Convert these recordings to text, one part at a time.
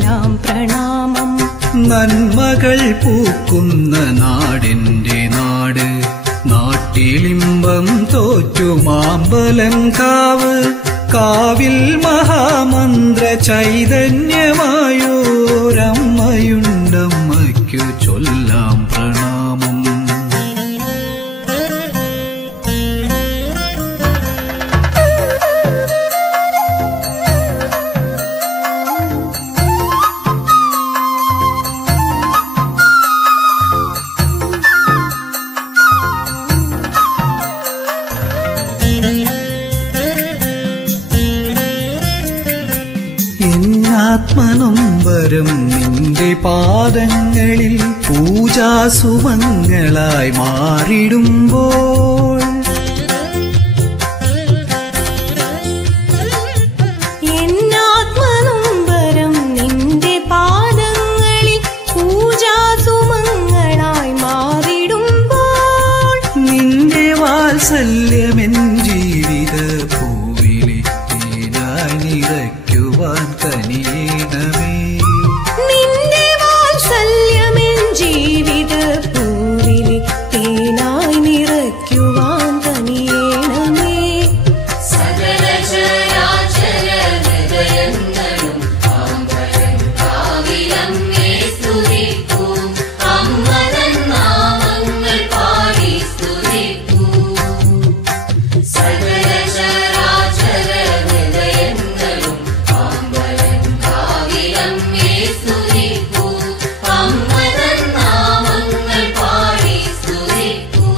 ചൊല്ലാം പ്രണാമം. നന്മകൾ പൂക്കുന്ന നാടിന്റെ നാട്, നാട്ടിലിമ്പം തോറ്റുമാമ്പലങ്കാവ്. കാവിൽ മഹാമന്ത്ര ചൈതന്യമായോരമ്മയുണ്ടമ്മയ്ക്കു ചൊല്ലാം പ്രണാമം. എന്നാത്മനൊമ്പരം നിന്റെ പാദങ്ങളിൽ പൂജാസുമങ്ങളായി മാറിടുമ്പോൾ, എന്നാത്മനൊമ്പരം നിന്റെ പാദങ്ങളിൽ പൂജാസുമങ്ങളായി മാറിടുമ്പോൾ, നിന്റെ വാത്സല്യമെൻ ജീവിത പൂവിലെ തേനായി നിറയ്ക്കുവാൻ കനിയണമേ. നിന്റെ വാത്സല്യമെൻ ജീവിത പൂവിലെ തേനായി നിറയ്ക്കുവാൻ കനിയണമേ. സകല ചരാചര ഹൃദയങ്ങളും കാവിലമ്മേ സ്തുതിക്കൂ. അമ്മതൻ നാമങ്ങൾ പാടി സ്തുതിക്കൂ. സകല ചരാചര ഹൃദയങ്ങളും കാവിലമ്മേ സ്തുതിക്കൂ. അമ്മതൻ നാമങ്ങൾ പാടി സ്തുതിക്കൂ.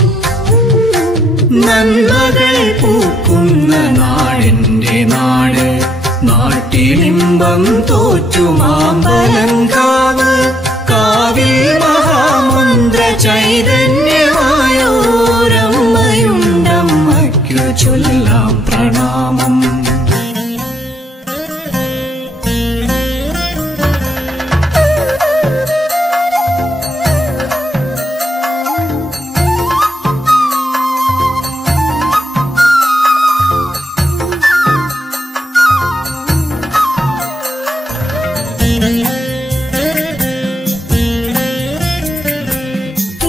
നന്മകൾ പൂക്കുന്ന നാടിന്റെ നാട്, നാട്ടിലിമ്പം തോറ്റുമാമ്പലങ്കാവ്. കാവിൽ മഹാമന്ത്ര ചൈതന്യമായോരമ്മയുണ്ടമ്മയ്ക്കു ചൊല്ലാം പ്രണാമം.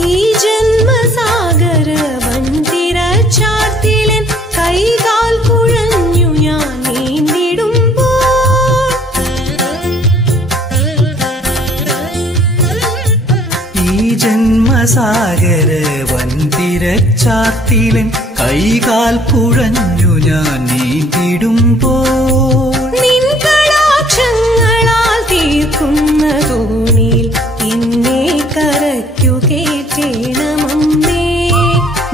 ഈ ജന്മസാഗര വൻതിര ചാത്തിലൻ കൈകാൽ കുഴഞ്ഞു ഞാൻ നീന്തിടുമ്പോൾ, ഈ ജന്മസാഗര വൻതിരച്ചാർത്തിലൻ കൈകാൽ കുഴഞ്ഞു ഞാൻ നീന്തിടുമ്പോൾ, നിൻ കടാക്ഷങ്ങളാൽ തീർക്കുന്ന തോണിയിൽ എന്നെ കരയ്ക്കു കേറ്റേണമമ്മേ.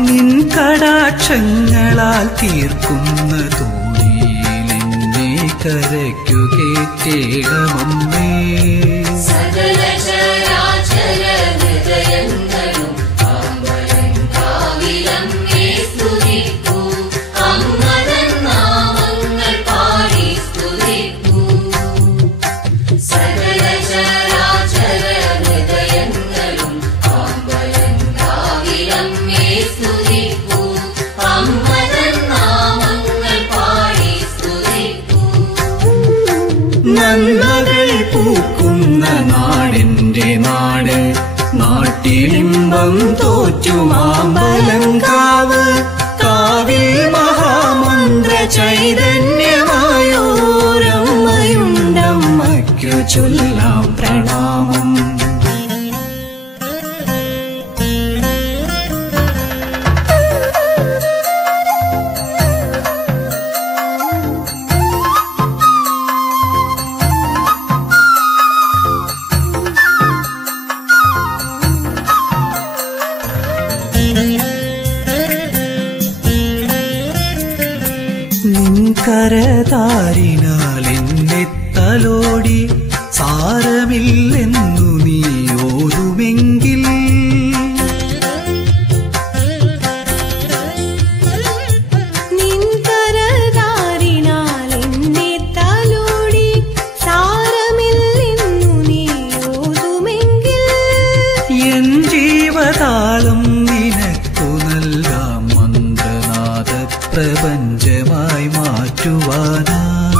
നിൻ കടാക്ഷങ്ങളാൽ തീർക്കുന്ന തോണിയിൽ എന്നെ കരയ്ക്കു കേറ്റേണമമ്മേ. സകല ചരാചര ഹൃദയങ്ങളും കാവിലമ്മേ സ്തുതിക്കൂ. അമ്മതൻ നാമങ്ങൾ പാടി സ്തുതിക്കൂ. സകല ചരാചര ഹൃദയങ്ങളും കാവിലമ്മേ സ്തുതിക്കൂ. അമ്മതൻ നാമങ്ങൾ പാടി സ്തുതിക്കൂ. നന്മകൾ പൂക്കുന്ന നാടിന്റെ നാട്, നാട്ടിലിമ്പം തോറ്റുമാമ്പലങ്കാവ്. കാവിൽ മഹാമന്ത്ര ചൈതന്യമായോരമ്മയുണ്ടമ്മയ്ക്കു ചൊല്ലാം പ്രണാമം. നിൻകരതാരിനാൽ എന്നെ തലോടി സാരമില്ലെന്നു നീ ഓതുമെങ്കിൽ, നിൻ കരതാരിനാൽ എന്നെ തലോടി സാരമില്ലെന്നു നീ ഓതുമെങ്കിൽ, എൻ ജീവതാളം നിനക്കു നൽകാം മന്ത്രനാഥ പ്രപഞ്ചമായി മാറ്റുവാനായി.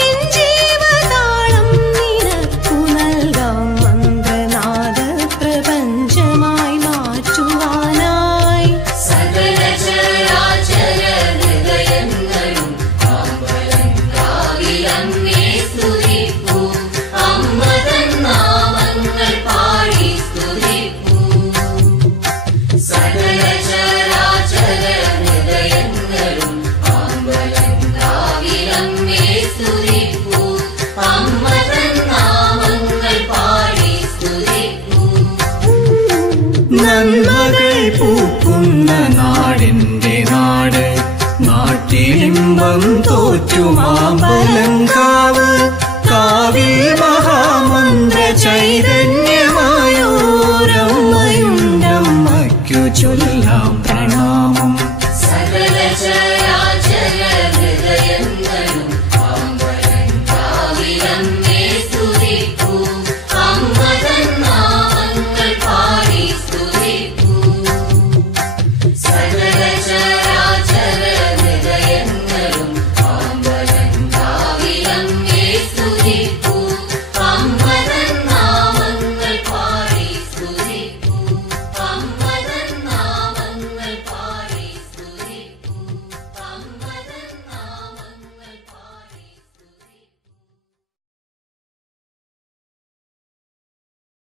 എൻ ജീവതാളം നിനക്കു നാടെന്റെ നാട് നാട്ടിലിമ്പം തോറ്റുമാമ്പഴ